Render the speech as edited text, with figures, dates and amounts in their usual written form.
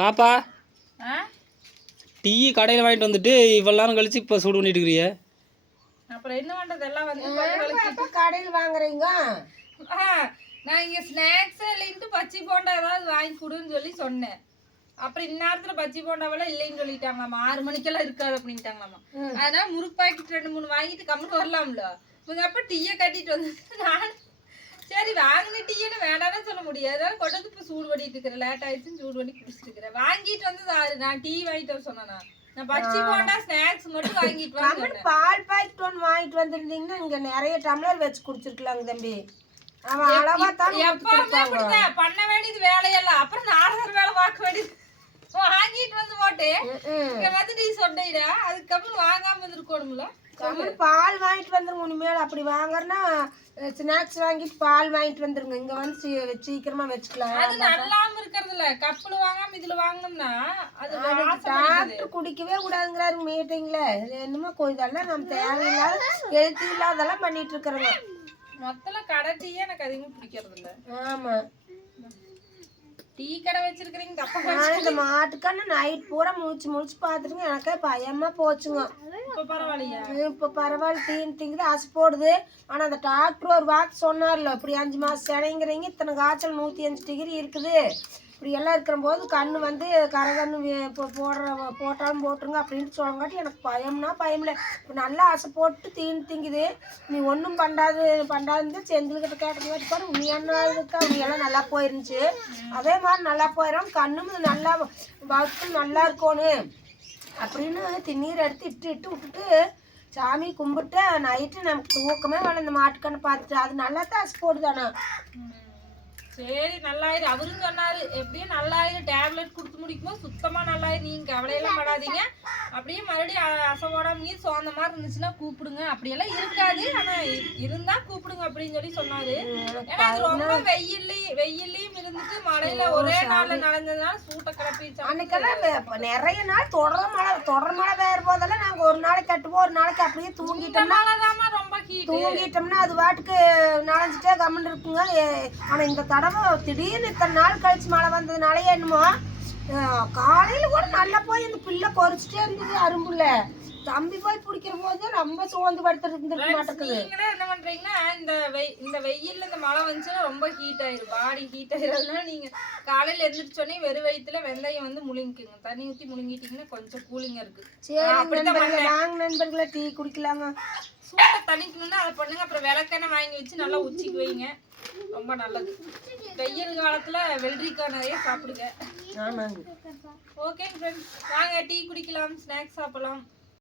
பாப்பா டீ கடையில் வாங்கிட்டு வந்துட்டு இவ்வளோ நேரம் கழிச்சு இப்போ சூடு பண்ணிட்டு இருக்கிறிய. அப்புறம் என்ன பண்றது, எல்லாம் வந்து கடையில் வாங்குறீங்க. நான் இங்க ஸ்நாக்ஸ் இல்லைன்ட்டு பச்சி போண்டா ஏதாவது வாங்கி கொடுன்னு சொல்லி சொன்னேன். அப்புறம் இந்நேரத்துல பச்சி போண்டாவெல்லாம் இல்லைன்னு சொல்லிட்டாங்களாமா, 6 மணிக்கெல்லாம் இருக்காது அப்படின்ட்டாங்களாமா. அதனால முறுக்கு பாக்கெட் 2-3 வாங்கிட்டு கம்முன்னு வரலாம்ல. இவங்க அப்ப டீயை கட்டிட்டு வந்து நான் சரி வாங்கின டீன்னு வேண்டாம்னு சொல்ல முடியாது, அதனால கொண்டு இப்ப சூடு பண்ணிட்டு இருக்கிறேன். லேட் ஆயிடுச்சுன்னு சூடு பண்ணி குடிச்சிட்டு இருக்கிறேன். வாங்கிட்டு வந்து நான் டீ வாங்கிட்டு வர சொன்னேனா, நான் பச்சி போண்டா ஸ்நாக்ஸ் மட்டும் வாங்கிட்டு வந்து பால் பாக்கெட் ஒன்று வாங்கிட்டு வந்திருந்தீங்கன்னா இங்க நிறைய டம்ளர் வச்சு குடிச்சிருக்கலாங்க தம்பி. அவன் அளவா தான் பண்ண வேண்டியது வேலையெல்லாம். அப்புறம் நாடகம் வேலை பார்க்க வேண்டியது வாங்கிட்டு வந்து போட்டு இங்க வந்து நீ சொன்னீடா, அதுக்கப்புறம் வாங்காம வந்துருக்கணும்ல. பால் வாங்கிட்டு வந்துருங்க. இனிமேல் அப்படி வாங்குறனா ஸ்நாக்ஸ் வாங்கிட்டு பால் வாங்கிட்டு வந்துருங்க. இங்க வந்து சீக்கிரமா வச்சுக்கலாம். அது நல்லாம இருக்கிறது இல்ல, கப்புல வாங்காம இதுல வாங்கணும்னா அது குடிக்கவே கூடாதுங்கிறாரு மீட்டிங்ல. என்னமோ இதெல்லாம் நம்ம தேவையில்லாத எழுத்து இல்லாதெல்லாம் பண்ணிட்டு இருக்கிறோங்க. மொத்தல கடை டீயே எனக்கு அதிகமா பிடிக்கிறது இல்ல. ஆமா, டீ கடை வச்சிருக்கீங்க. இந்த மாட்டுக்கான நைட் பூரா முழிச்சு பாத்துருங்க. எனக்கே பயமா போச்சுங்க. இப்ப பரவாயில்லையா? இப்ப பரவாயில்ல, தீங்குது, அசை போடுது. ஆனா அந்த டாக்டர் ஒரு வாக்கு சொன்னார்ல, இப்படி 5 மாசம் சினைங்கிறீங்க, இத்தனை காய்ச்சல் 105 டிகிரி இருக்குது, இப்படி எல்லாம் இருக்கிற போது கண்ணு வந்து கரகண்ணு இப்போ போட்டாலும் போட்டுருங்க அப்படின்னு சொல்லங்காட்டி எனக்கு பயம்னா பயமில்ல. இப்போ நல்லா அசை போட்டு திங்குது. நீ ஒன்றும் பண்ணாதுன்னு செந்தில்கிட்ட கேட்டது பாரு, நீ என்ன இருக்கா, நீ எல்லாம் நல்லா போயிருந்துச்சு. அதே மாதிரி நல்லா போயிடும், கண்ணும் நல்லா வறுத்து நல்லா இருக்கணும் அப்படின்னு திண்ணீர் எடுத்து இட்டு விட்டுட்டு சாமி கும்பிட்டு நைட்டு நமக்கு தூக்கமே வேலை. இந்த மாட்டுக்கண்ணை பார்த்துட்டு அது நல்லா தான் அசை போடுதானா. சரி நல்லாயிரு, அவரும் சொன்னாரு எப்படியும் நல்லாயிரு, டேப்லெட் கொடுத்து முடிக்கும்போது சுத்தமா நல்லாயிரு, நீங்க கவலையெல்லாம் படாதீங்க. அப்படியே மறுபடியும் அசைவோடாம சோந்த மாதிரி இருந்துச்சுன்னா கூப்பிடுங்க, அப்படியெல்லாம் இருக்காது, ஆனா இருந்தா கூப்பிடுங்க அப்படின்னு சொல்லி சொன்னாரு. ஏன்னா அது ரொம்ப வெயில்லையும் இருந்துட்டு மழையில ஒரே நாள்ல நடந்ததுனால சூட்டை கிளப்பிச்சு. அன்னைக்கெல்லாம் நிறைய நாள் தொடர் மழை வேற போதெல்லாம் நாங்க ஒரு நாளைக்கு கட்டுவோம், ஒரு நாளைக்கு அப்படியே தூங்கிட்டோம்னா ரொம்ப தூங்கிட்டோம்னா அது வாட்டுக்கு நனைஞ்சிட்டே கம்மன் இருக்குங்க. ஆனா இந்த தடவை திடீர்னு இத்தனை நாள் கழிச்சு மழை வந்ததுனாலயே என்னமோ காலையில கூட நல்லா போய் இந்த பிள்ளை கொறிச்சிட்டே இருந்தது அரும்புல. தம்பி போய் பிடிக்கிற போது ரொம்ப சோர்ந்து படுத்துட்டு மாட்டேங்குது. நீங்களே என்ன பண்றீங்கன்னா, இந்த வெயில்ல இந்த மழை வந்துச்சுன்னா ரொம்ப ஹீட் ஆயிரும், பாடி ஹீட் ஆயிரதுனால நீங்க காலையில எழுந்திரிச்சோடனே வெறும் வயிற்றுல வெந்தயம் வந்து முழுங்கிக்குங்க. தண்ணி ஊற்றி முழுங்கிட்டீங்கன்னா கொஞ்சம் கூலிங்கா இருக்கு. வாங்க நண்பர்களே, டீ குடிக்கலாங்க. சூட்டை தணிக்கணும்னா அதை பண்ணுங்க. அப்புறம் விளக்கெண்ணெய் வாங்கி வச்சு நல்லா உச்சிக்கு வைங்க, ரொம்ப நல்லது. வெயில் காலத்துல வெள்ளரிக்காய் நிறைய சாப்பிடுங்க. ஆமாங்க. ஓகே ஃப்ரெண்ட்ஸ், வாங்க டீ குடிக்கலாம், ஸ்நாக்ஸ் சாப்பிடலாம்.